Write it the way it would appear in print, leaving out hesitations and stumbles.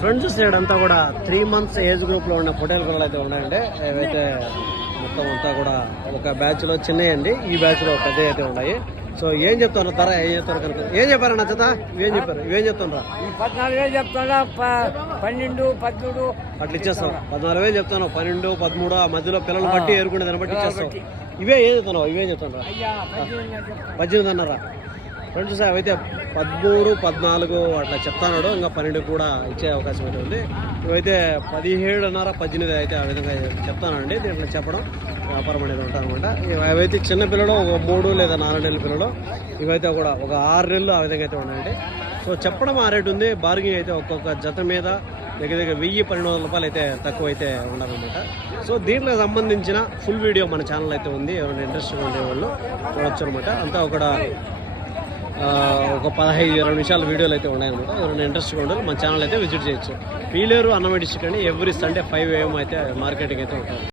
Friends చూసేటంతా కూడా 3 months age group లో ఉన్న పొటేల్ గొర్రెలు అయితే ఉన్నాయండి. ఏవైతే మొత్తం అంతా కూడా ఒక బ్యాచ్ లో చిన్నయండి, ఈ బ్యాచ్ లో పెద్ద అయితే ఉన్నాయి. సో ఏం చెప్తున్నారు ధర, ఏం చెప్తారు కనుక ఏం చెప్పారా నా చేత ఇవేం చెప్పారు, ఇవేం చెప్తున్నా 14,000 చెప్తున్నా, 12, 13 అట్లా ఇచ్చేస్తాం. 14,000 చెప్తాను, 12, 13 ఆ మధ్యలో పిల్లలు బట్టి ఏరుకునే దాన్ని బట్టి ఇచ్చేస్తాం. ఇవే ఏం చెప్తున్నావు, ఇవేం చెప్తున్నా 18 అన్నారా ఫ్రెండ్స్? అవైతే 13, 14 అట్లా చెప్తాడు, ఇంకా 12 కూడా ఇచ్చే అవకాశం అయితే ఉంది. ఇవైతే 17.5, 18 అయితే ఆ విధంగా చెప్తానండి. దీంట్లో చెప్పడం వ్యాపారం అనేది ఉంటారనమాట. అవైతే చిన్న పిల్లలు ఒక 3 లేదా 4 నెలల పిల్లలు, ఇవైతే కూడా ఒక 6 నెలలు ఆ విధంగా అయితే ఉన్నాయండి. సో చెప్పడం ఆ రేటు ఉంది. బార్గింగ్ అయితే ఒక్కొక్క జత మీద దగ్గర 1,000-1,200 రూపాయలు అయితే తక్కువ అయితే ఉండాలన్నమాట. సో దీంట్లో సంబంధించిన ఫుల్ వీడియో మన ఛానల్ అయితే ఉంది, ఎవరైనా ఇంట్రెస్ట్గా ఉండే వాళ్ళు చూడొచ్చు అనమాట. అంతా ఒక 15-20 నిమిషాల వీడియోలు అయితే ఉన్నాయన్నమాట. ఎవరైనా ఇంట్రెస్ట్గా ఉండాలి మన ఛానల్ అయితే విజిట్ చేయొచ్చు. పీలేరు అన్నమయ్య డిస్ట్రిక్ట్ అండి. ఎవ్రీ సండే 5 AM అయితే మార్కెటింగ్ అయితే ఉంటుంది.